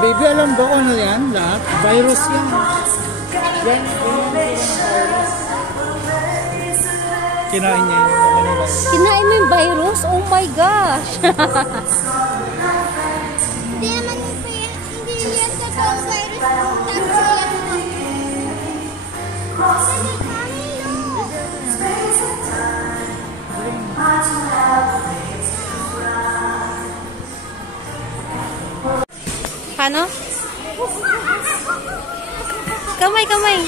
Baby, alam ba ano yan? Lahat? Virus yan. Yan. Kinain niya yung Manila. Kinain mo yung virus? Oh my gosh! Hindi naman hindi yan totoong virus. Paano? Kamay, kamay.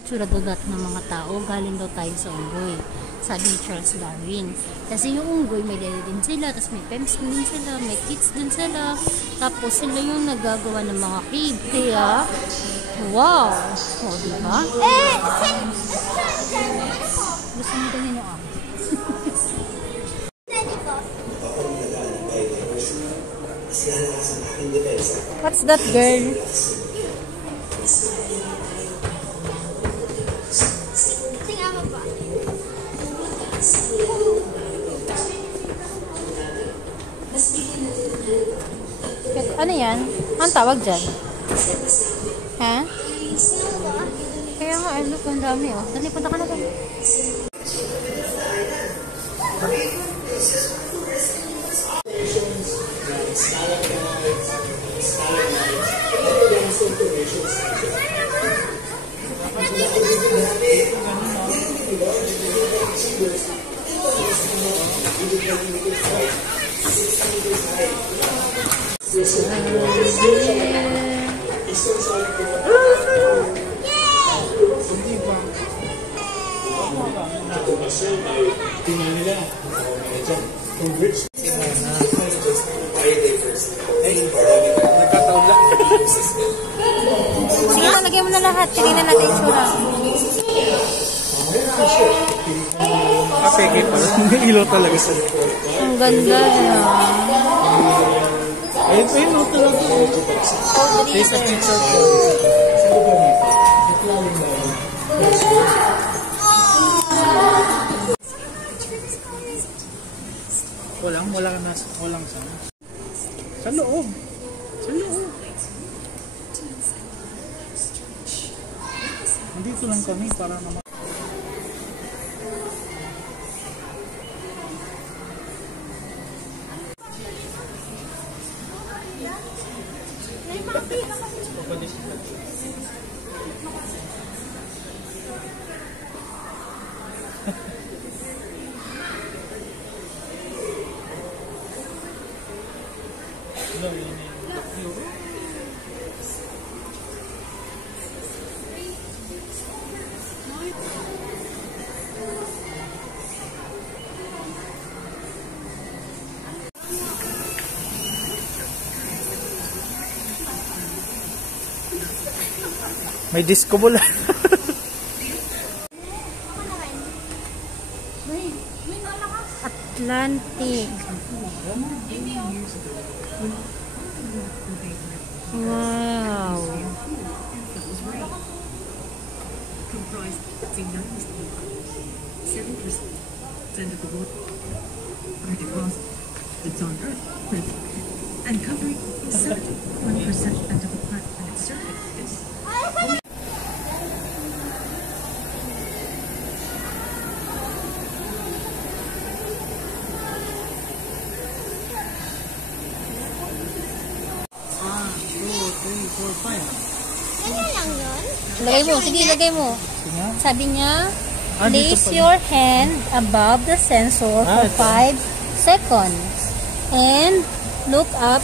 Tsura daw dati ng mga tao, galing daw tayo sa unggoy. Sabi ni Charles Darwin. Kasi yung unggoy, may dede din sila, tapos may pems din sila, may kids din sila. Tapos sila yung nagagawa ng mga cave. Kaya, wow! O, diba? Gusto mo ganyan yung ako. What's that, girl? Ano yan? Ang tawag dyan? Ha? Kaya nga, look, ang dami oh. Dali, punta ka na doon. Sige, nalagyan mo na lahat. Tingnan natin yung tsura. Kapeke pa. May ilaw talaga sa likod. Ang ganda niya. Ayun pa yun, no, talaga. There's a picture ko. Walang sana. Sa loob. Sa loob. Nandito lang kami para naman. May disco ball. Atlantic. Wow. Comprised 7% of the water are deposits on Earth and covering 71% of the planet on its surface. Ganyan lang yun? Lagay mo. Sige, lagay mo. Sabi niya, place your hand above the sensor for 5 seconds and look up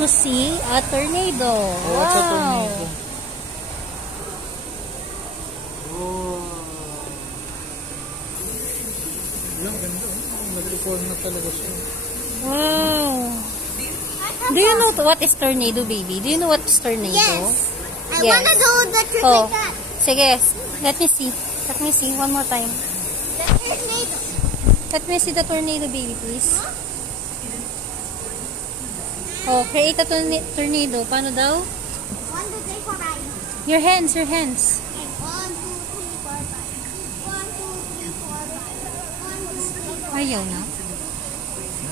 to see a tornado. Wow! Wow! Do you know what is tornado, baby? Do you know what is tornado? Yes. I Yes. wanna do the trick Oh, like that. sige. Let me see. Let me see one more time. The tornado. Let me see the tornado, baby, please. Oh, create a tornado. Paano daw? 1, 2, 3, 4, 5. Your hands, your hands. 1, 2, 3, 4, 5. 1, 2, 3, 4, 5. 1, 2, 3, Ayaw na.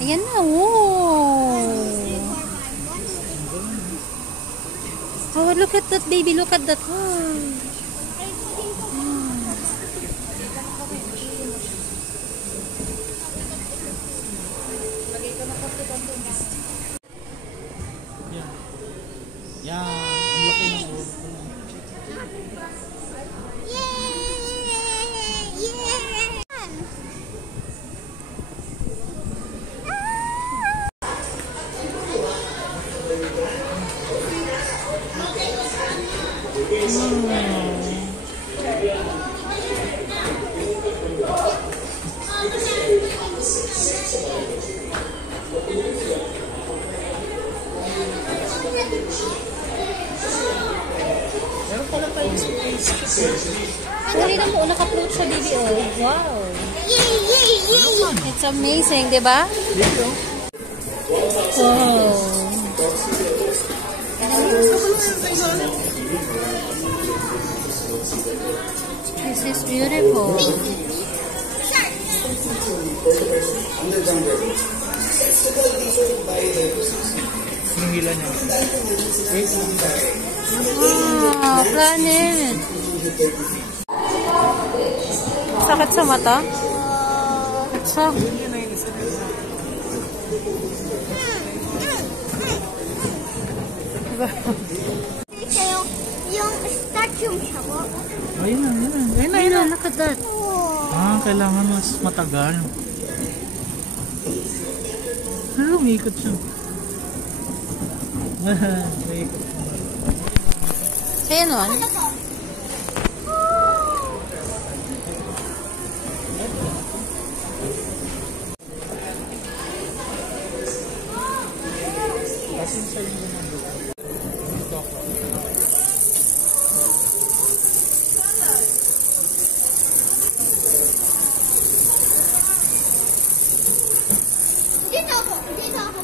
Ayan na, wow! Oh, look at that, baby. Look at that. Oh. Yan. Ang laki ng ulo. Meron pala tayong space. Sorry na mo, naka-float siya, baby. Oh, wow. It's amazing, di ba? Wow. This is beautiful. Yung hila niya. Wow, planet. Sakit sa mata? Ito. Yung statue siya po. Ayun na, ayun na. Ayun na, Ayun na, look at that. kailangan mas matagal. Umiikot siya. Umiikot. Sa'yo nun? Kasi sa inyo naman. Ito ako. Dito ako. Dito ako.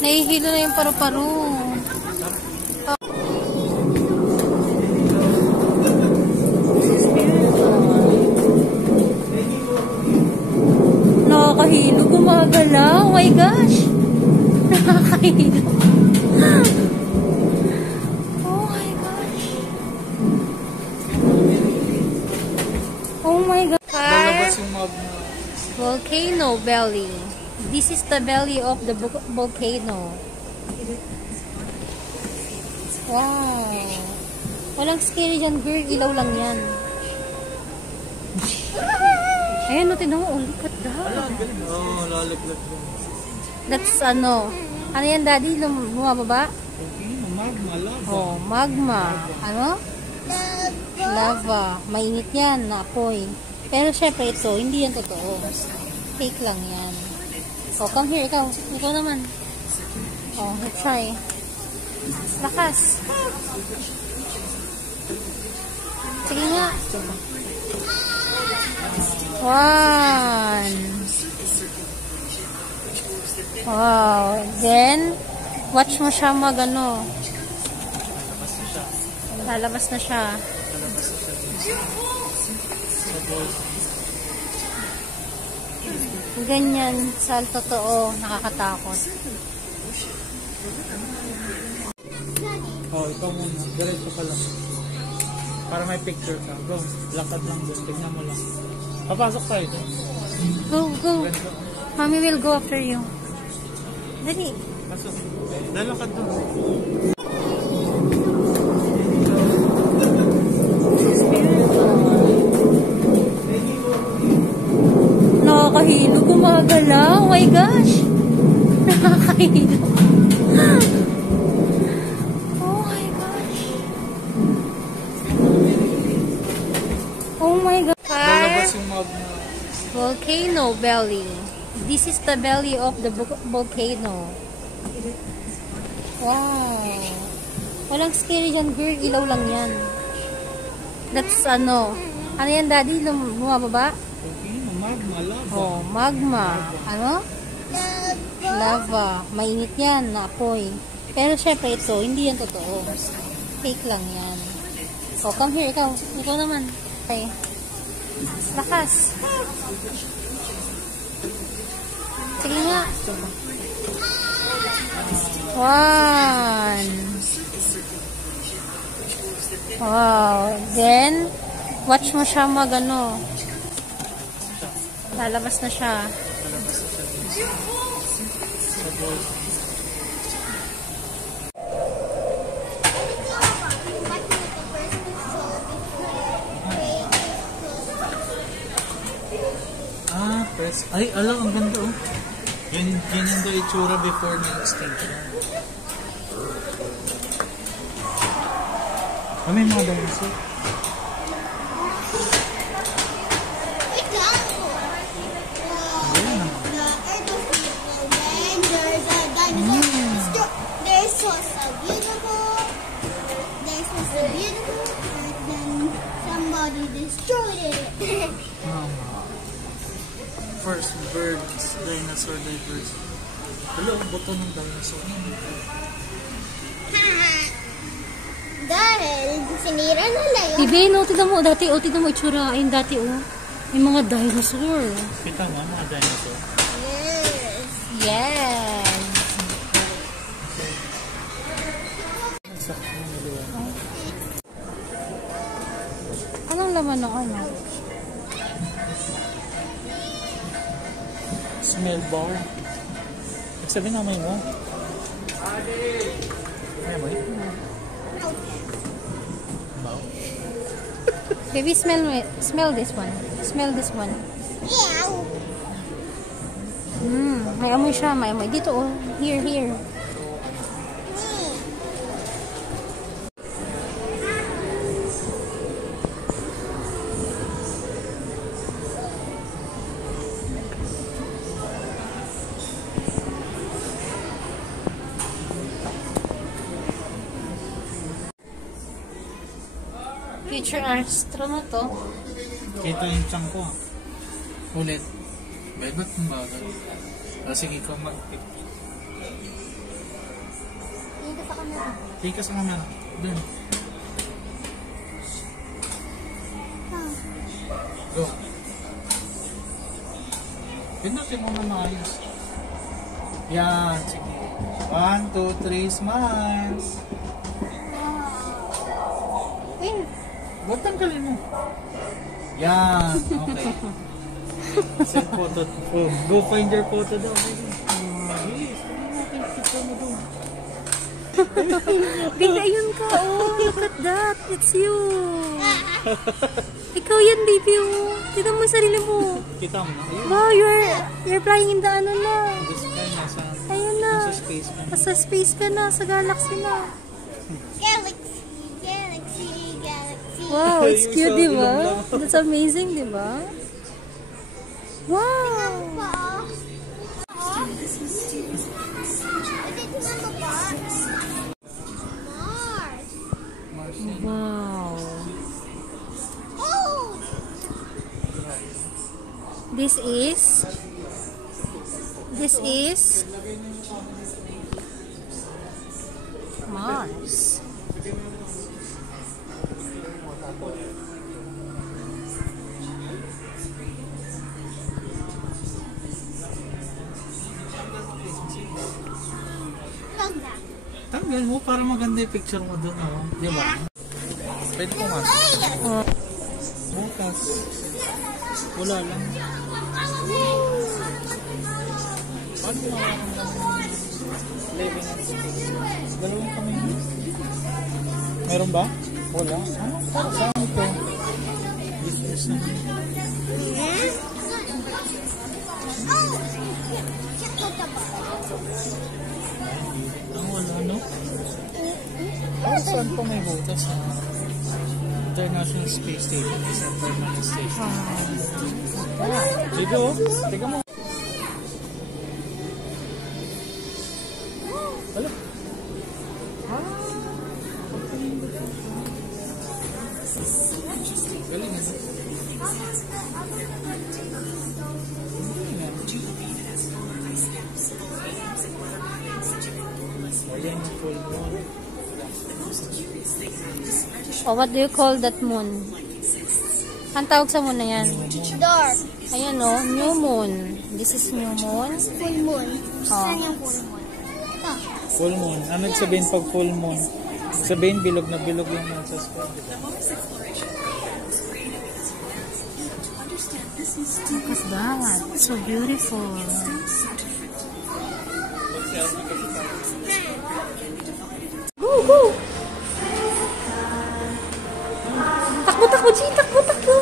Nahihilo na yung paru-paro. Nakakahilo, gumagalaw. Oh my gosh. Nakakahilo. Oh my gosh. Oh my god. Lalabas yung magma. Volcano belly. This is the belly of the volcano. Wow. Walang scary dyan, girl. Ilaw lang yan. Ayan, no, tinan mo. Oh, look at that. Oo, lalaglag yun. That's ano. Ano yan, daddy? Bumababa? Okay, magma, lava. Oh, magma. Ano? Lava. Mainit yan, na apoy. Pero syempre ito, hindi yan totoo. Fake lang yan. Oh, come here, ikaw. Ikaw naman. Oh, let's try. Lakas. Sige nga. 1. Wow. Then, watch mo siya mag-ano. Lalabas na siya. Ganyan sa totoo, nakakatakot. Oh, ikaw muna. Diretso ka lang. Para may picture ka. Go. Lakad lang doon. Tignan mo lang. Papasok tayo doon. Go, go. Ganito. Mommy will go after you. Dali. Pasok. Lalakad doon. Nakakahilo, gumagalaw. Oh my gosh. Nakakahilo. Oh my gosh. Oh my god. Lalabas yung magma. Volcano belly. This is the belly of the volcano. Wow. Walang scary dyan, girl. Ilaw lang yan. That's ano. Ano yan, daddy? Bumababa? Okay, magma, lava. Oh, magma. Ano? Lava. Mainit yan, na apoy. Pero syempre ito, hindi yan totoo. Fake lang yan. Oh, come here, ikaw. Ikaw naman. Okay. Lakas. Sige nga. 1. Wow. Then, watch mo siya mag-ano. Lalabas na siya. Press. Ay, alam, ang ganda oh. Yan yung itsura before na extinction. May mga dinosaur. Wait lang. The earth was beautiful. Then there's a dinosaur. They're so beautiful. They're so beautiful. And then somebody destroyed it. First birds, dinosaur diversity. Hello, buto ng dinosaur. Dahil sinira nila yun. Bibi, no, tignan mo dati, tignan mo itsura. Ayun dati, may mga dinosaur. Kita mo, mga dinosaur. Yes. Yes. Anong laman ng ano? Smell bar. Sabihin naman mo. Ay, mo yun? Baby, smell this one. Smell this one. Meow. May amoy siya, may amoy. Dito, oh. Here. Future astronaut to. Ito yung chunk ko. Ulit. Ba't ng bagal? Sige, ikaw mag-pick. Dito sa camera. Pick ka sa camera. Dun. Go. Pindutin mo na maayos. Yan. Sige. 1, 2, 3, smiles. Wait. Ba't tanggalin mo? Yan. Okay. Send photo. Oh, go find your photo daw. Bilis. Baby, ayun ka. Oh, look at that. It's you. Ikaw yan, baby. Oh. Tignan mo yung sarili mo. Kita mo na. Ayun. Wow, you're flying in the ano na. This guy nasa, Ayun na. nasa space ka. Nasa space ka na. Sa galaxy na. Galaxy. Wow, it's Yung cute, sa di ilong ba? lang. That's amazing, di ba? Wow! Wow! This is Mars. Tanggal mo para maganda yung picture mo doon. Oh. Di ba? Pwede ko nga. Bukas. Wala lang. Paano mo living in dalawang kami. Meron ba? Wala. Ano? Saan ito? Business na. Ang wala, no? Saan pa may butas? International Space Station is a permanent station. Sige, oh. Tiga mo. Wala. Galing, ano? Ayan yung full moon. Oh, what do you call that moon? Ang tawag sa moon na yan? Dark. Ayan o, new moon. This is new moon. Full moon. Oh. Saan yung full moon? Ito. Full moon. Ano sabihin pag full moon? Sabihin bilog na bilog yung nasa sky. Look at that. So beautiful. Go, go! Takbo, takbo, G! Takbo, takbo!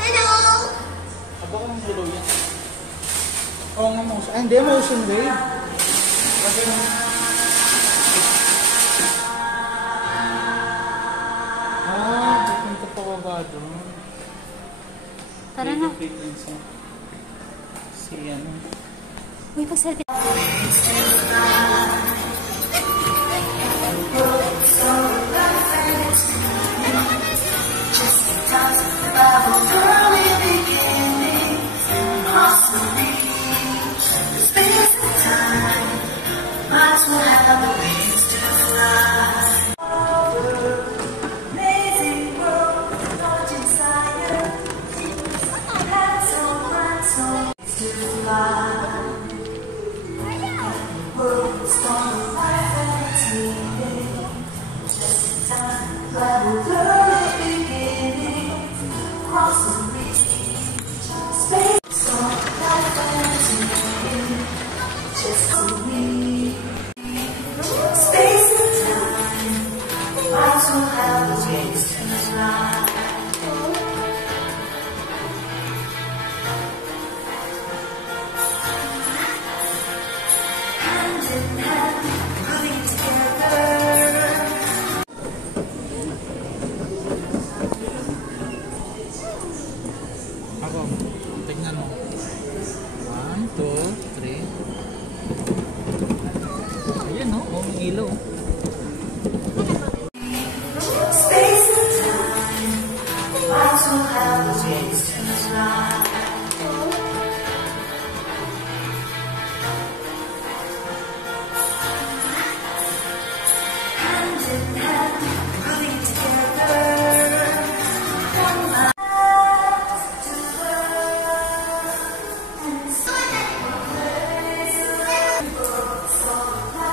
Hello! Baka ang gulo yan. Oo nga motion. Ay, hindi motion wave. Kasi pupunta pa baba doon. Tara na. Frequency. Si ano. Uy, pag-selfie. Ako, tignan mo. 1, 2, 3. Ayan o, may ilaw.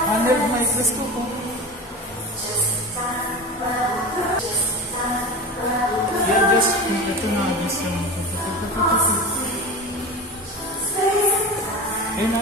Handheld microscope po. Yeah, just ito na just yung ayun na.